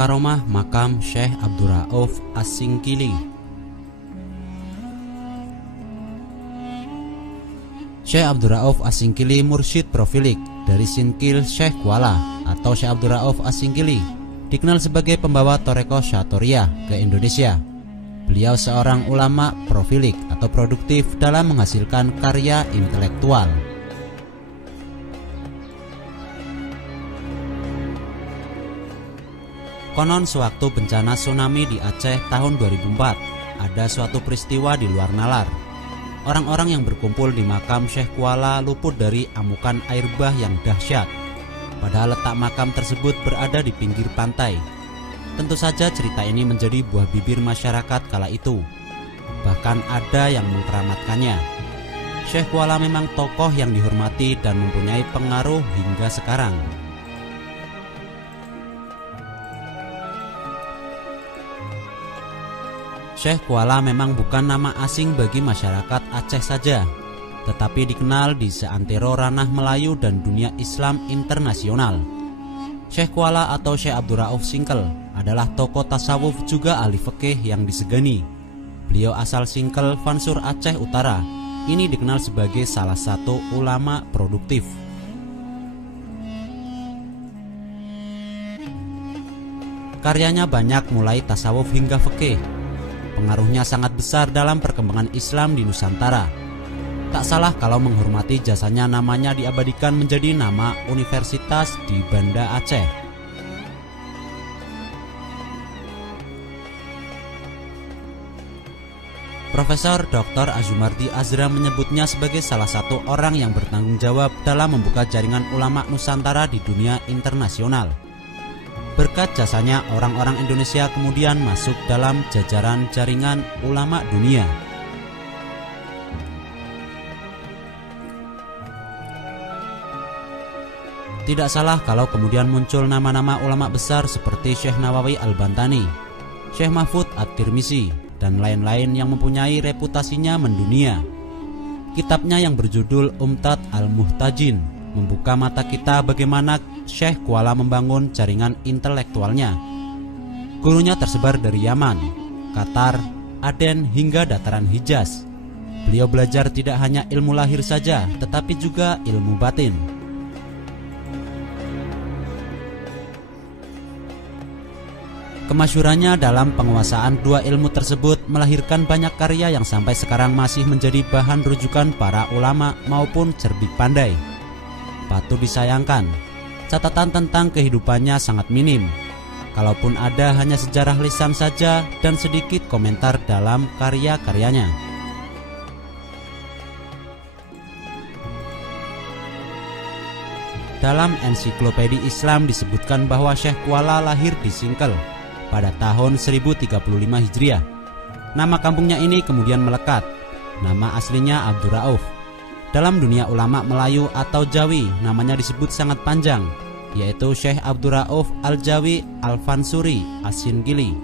Karomah Makam Syekh Abdurrauf As-Singkili. Syekh Abdurrauf As-Singkili mursyid profilik dari Sinkil Syekh Kuala atau Syekh Abdurrauf As-Singkili, dikenal sebagai pembawa Toreko Syatoria ke Indonesia. Beliau seorang ulama profilik atau produktif dalam menghasilkan karya intelektual. Konon sewaktu bencana tsunami di Aceh tahun 2004, ada suatu peristiwa di luar nalar. Orang-orang yang berkumpul di makam Syekh Kuala luput dari amukan air bah yang dahsyat. Padahal letak makam tersebut berada di pinggir pantai. Tentu saja cerita ini menjadi buah bibir masyarakat kala itu. Bahkan ada yang mengkeramatkannya. Syekh Kuala memang tokoh yang dihormati dan mempunyai pengaruh hingga sekarang. Syekh Kuala memang bukan nama asing bagi masyarakat Aceh saja, tetapi dikenal di seantero ranah Melayu dan dunia Islam internasional. Syekh Kuala atau Syekh Abdurrauf Singkel adalah tokoh tasawuf juga ahli fikih yang disegani. Beliau asal Singkel, Fansur, Aceh Utara. Ini dikenal sebagai salah satu ulama produktif. Karyanya banyak mulai tasawuf hingga fikih. Pengaruhnya sangat besar dalam perkembangan Islam di Nusantara. Tak salah kalau menghormati jasanya namanya diabadikan menjadi nama universitas di Banda Aceh. Profesor Dr. Azumardi Azra menyebutnya sebagai salah satu orang yang bertanggung jawab dalam membuka jaringan ulama Nusantara di dunia internasional. Berkat jasanya, orang-orang Indonesia kemudian masuk dalam jajaran jaringan ulama dunia. Tidak salah kalau kemudian muncul nama-nama ulama besar seperti Syekh Nawawi Al-Bantani, Syekh Mahfud At-Tirmizi, dan lain-lain yang mempunyai reputasinya mendunia. Kitabnya yang berjudul Umtat Al-Muhtajin membuka mata kita bagaimana Syekh Kuala membangun jaringan intelektualnya. Gurunya tersebar dari Yaman, Qatar, Aden hingga dataran Hijaz. Beliau belajar tidak hanya ilmu lahir saja, tetapi juga ilmu batin. Kemasyhurannya dalam penguasaan dua ilmu tersebut melahirkan banyak karya yang sampai sekarang masih menjadi bahan rujukan para ulama maupun cerdik pandai. Patut disayangkan, catatan tentang kehidupannya sangat minim. Kalaupun ada, hanya sejarah lisan saja dan sedikit komentar dalam karya-karyanya. Dalam ensiklopedi Islam disebutkan bahwa Syekh Kuala lahir di Singkel pada tahun 1035 Hijriah. Nama kampungnya ini kemudian melekat. Nama aslinya Abdurrauf. Dalam dunia ulama Melayu atau Jawi, namanya disebut sangat panjang, yaitu Syekh Abdurrauf Al-Jawi Al-Fansuri As-Singkili.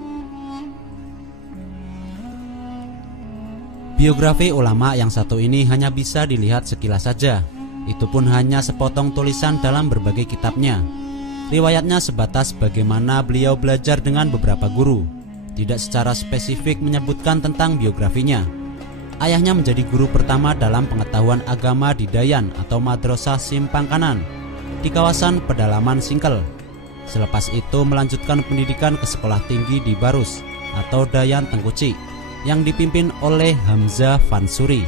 Biografi ulama yang satu ini hanya bisa dilihat sekilas saja. Itu pun hanya sepotong tulisan dalam berbagai kitabnya. Riwayatnya sebatas bagaimana beliau belajar dengan beberapa guru, tidak secara spesifik menyebutkan tentang biografinya. Ayahnya menjadi guru pertama dalam pengetahuan agama di Dayan atau Madrasah Simpang Kanan di kawasan pedalaman Singkel. Selepas itu melanjutkan pendidikan ke sekolah tinggi di Barus atau Dayan Tengkuci yang dipimpin oleh Hamzah Fansuri.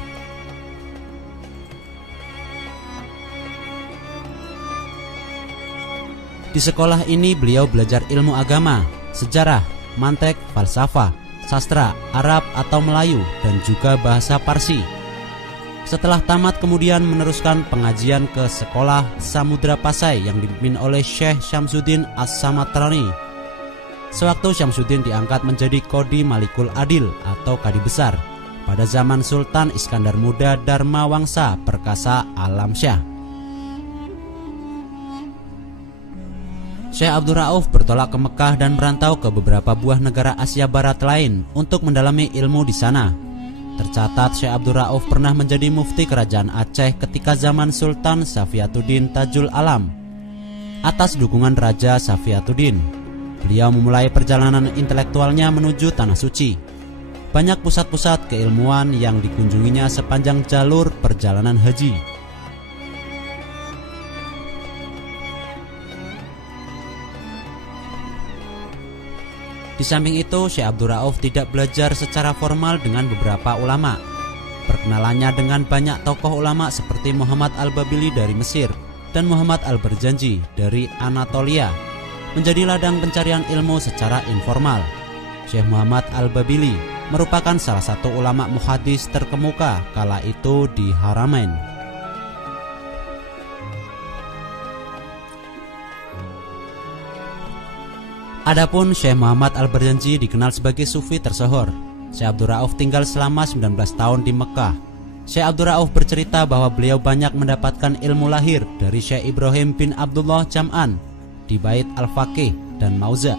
Di sekolah ini beliau belajar ilmu agama, sejarah, mantek, falsafah, sastra, Arab atau Melayu, dan juga bahasa Parsi. Setelah tamat kemudian meneruskan pengajian ke sekolah Samudra Pasai yang dipimpin oleh Syekh Syamsuddin As-Samatrani. Sewaktu Syamsuddin diangkat menjadi Qodi Malikul Adil atau Kadi Besar pada zaman Sultan Iskandar Muda Dharma Wangsa Perkasa Alamsyah. Syekh Abdurrauf bertolak ke Mekah dan merantau ke beberapa buah negara Asia Barat lain untuk mendalami ilmu di sana. Tercatat Syekh Abdurrauf pernah menjadi mufti kerajaan Aceh ketika zaman Sultan Safiatuddin Tajul Alam atas dukungan Raja Safiatuddin. beliau memulai perjalanan intelektualnya menuju Tanah Suci. Banyak pusat-pusat keilmuan yang dikunjunginya sepanjang jalur perjalanan haji. Di samping itu, Syekh Abdul Rauf tidak belajar secara formal dengan beberapa ulama. Perkenalannya dengan banyak tokoh ulama seperti Muhammad Al-Babili dari Mesir dan Muhammad Al-Barjanji dari Anatolia menjadi ladang pencarian ilmu secara informal. Syekh Muhammad Al-Babili merupakan salah satu ulama muhadis terkemuka kala itu di Haramain. Adapun Syekh Muhammad Al-Barjanji dikenal sebagai sufi tersohor. Syekh Abdul Rauf tinggal selama 19 tahun di Mekah. Syekh Abdul Rauf bercerita bahwa beliau banyak mendapatkan ilmu lahir dari Syekh Ibrahim bin Abdullah Jam'an di Bait Al-Faqih dan Mauza.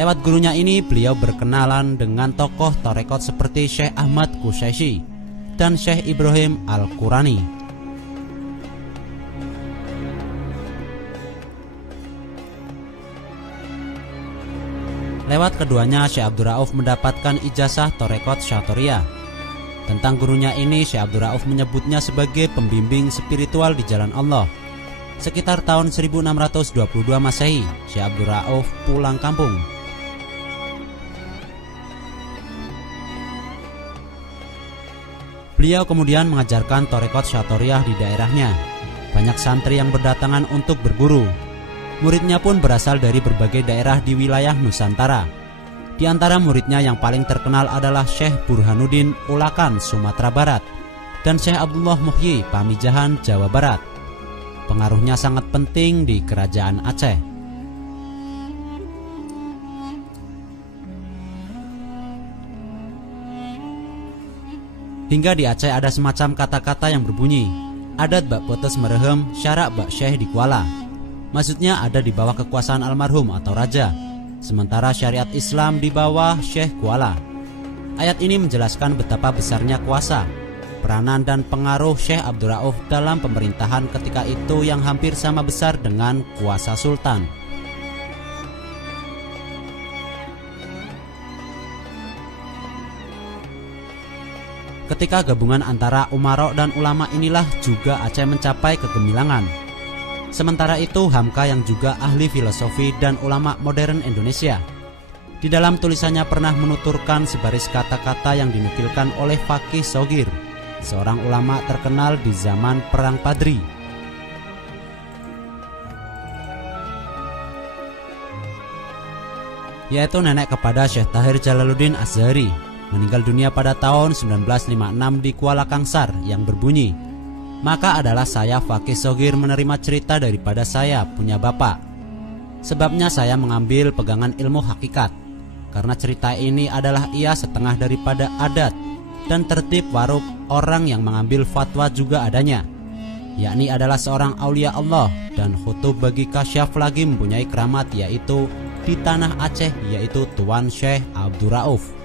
Lewat gurunya ini beliau berkenalan dengan tokoh tarekat seperti Syekh Ahmad Qushaisi dan Syekh Ibrahim Al-Qurani. Lewat keduanya, Syekh Abdul Rauf mendapatkan ijazah tarekat Syatoriyah. Tentang gurunya ini, Syekh Abdul Rauf menyebutnya sebagai pembimbing spiritual di jalan Allah. Sekitar tahun 1622 Masehi, Syekh Abdul Rauf pulang kampung. Beliau kemudian mengajarkan tarekat Syatoriyah di daerahnya. Banyak santri yang berdatangan untuk berguru. Muridnya pun berasal dari berbagai daerah di wilayah Nusantara. Di antara muridnya yang paling terkenal adalah Syekh Burhanuddin Ulakan, Sumatera Barat, dan Syekh Abdullah Muhyi, Pamijahan, Jawa Barat. Pengaruhnya sangat penting di kerajaan Aceh. Hingga di Aceh ada semacam kata-kata yang berbunyi, adat bak potes merehem, syarak bak syekh di kuala. Maksudnya ada di bawah kekuasaan almarhum atau raja, sementara syariat Islam di bawah Syekh Kuala. Ayat ini menjelaskan betapa besarnya kuasa, peranan dan pengaruh Syekh Abdul Rauf dalam pemerintahan ketika itu yang hampir sama besar dengan kuasa sultan. Ketika gabungan antara umarok dan ulama inilah juga Aceh mencapai kegemilangan. Sementara itu, Hamka yang juga ahli filosofi dan ulama modern Indonesia, di dalam tulisannya pernah menuturkan sebaris kata-kata yang dinukilkan oleh Fakih Shogir, seorang ulama terkenal di zaman Perang Padri. Yaitu nenek kepada Syekh Tahir Jalaluddin Az-Zahri, meninggal dunia pada tahun 1956 di Kuala Kangsar, yang berbunyi, maka adalah saya Fakih Shogir menerima cerita daripada saya punya bapak. Sebabnya saya mengambil pegangan ilmu hakikat, karena cerita ini adalah ia setengah daripada adat dan tertib waruk orang yang mengambil fatwa juga adanya, yakni adalah seorang aulia Allah dan khutub bagi kasyaf lagi mempunyai keramat yaitu di tanah Aceh, yaitu Tuan Syekh Abdul Rauf.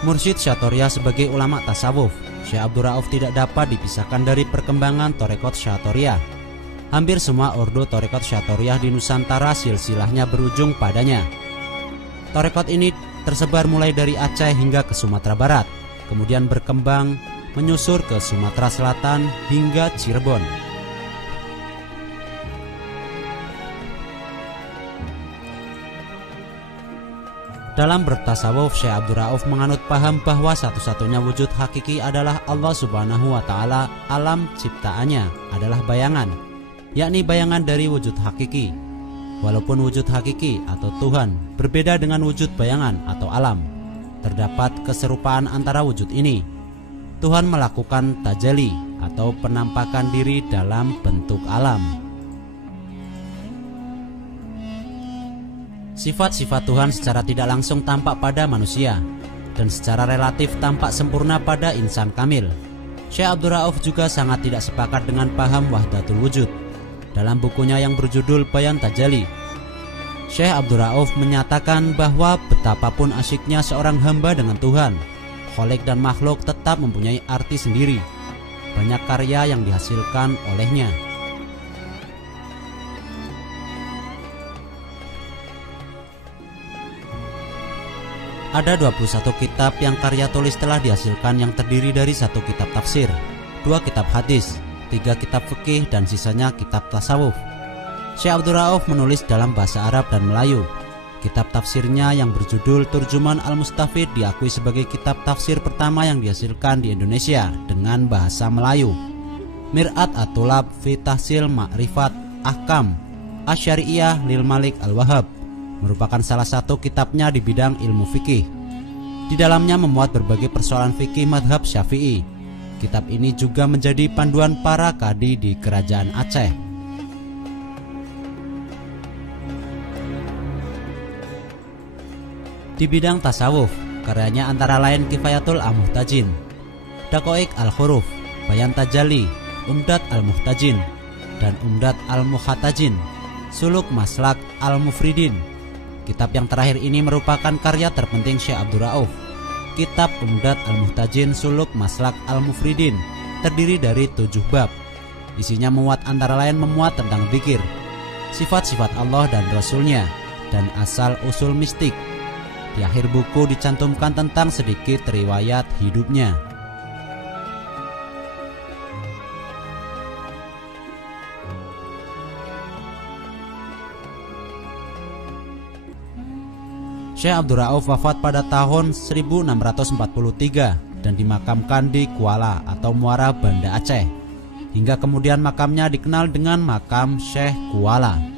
Mursyid Syatoriyah sebagai ulama tasawuf, Syekh Abdul Rauf tidak dapat dipisahkan dari perkembangan tarekat Syatoriyah. Hampir semua ordo tarekat Syatoriyah di Nusantara silsilahnya berujung padanya. Tarekat ini tersebar mulai dari Aceh hingga ke Sumatera Barat, kemudian berkembang menyusur ke Sumatera Selatan hingga Cirebon. Dalam bertasawuf, Syekh Abdul Rauf menganut paham bahwa satu-satunya wujud hakiki adalah Allah Subhanahu wa Ta'ala. Alam ciptaannya adalah bayangan, yakni bayangan dari wujud hakiki. Walaupun wujud hakiki atau Tuhan berbeda dengan wujud bayangan atau alam, terdapat keserupaan antara wujud ini. Tuhan melakukan tajali atau penampakan diri dalam bentuk alam. Sifat-sifat Tuhan secara tidak langsung tampak pada manusia dan secara relatif tampak sempurna pada insan kamil. Syekh Abdul Rauf juga sangat tidak sepakat dengan paham wahdatul wujud. Dalam bukunya yang berjudul Bayan Tajali, Syekh Abdul Rauf menyatakan bahwa betapapun asyiknya seorang hamba dengan Tuhan, Khalik dan makhluk tetap mempunyai arti sendiri. Banyak karya yang dihasilkan olehnya, Ada 21 kitab yang karya tulis telah dihasilkan yang terdiri dari 1 kitab tafsir, 2 kitab hadis, 3 kitab fikih, dan sisanya kitab tasawuf. Syekh Abdul Rauf menulis dalam bahasa Arab dan Melayu. Kitab tafsirnya yang berjudul Turjuman Al-Mustafid diakui sebagai kitab tafsir pertama yang dihasilkan di Indonesia dengan bahasa Melayu. Mir'at at-Tulab fi Tahsil Ma'rifat Ahkam Asy-Syari'iyah lil Malik Al-Wahhab merupakan salah satu kitabnya di bidang ilmu fikih. Di dalamnya memuat berbagai persoalan fikih madhab Syafi'i. Kitab ini juga menjadi panduan para kadi di Kerajaan Aceh. Di bidang tasawuf, karyanya antara lain Kifayatul Al-Muhtajin, Daqaiq Al-Huruf, Bayan Tajalli, Umdat Al-Muhtajin, dan Umdat Al-Muhtajin, Suluk Maslak Al-Mufridin. Kitab yang terakhir ini merupakan karya terpenting Syekh Abdul Rauf. Kitab Umdat Al-Muhtajin Suluk Maslak Al-Mufridin terdiri dari 7 bab. Isinya antara lain memuat tentang dzikir, sifat-sifat Allah dan Rasulnya, dan asal-usul mistik. Di akhir buku dicantumkan tentang sedikit riwayat hidupnya. Syekh Abdul Rauf wafat pada tahun 1643 dan dimakamkan di Kuala atau Muara Banda Aceh. Hingga kemudian makamnya dikenal dengan makam Syekh Kuala.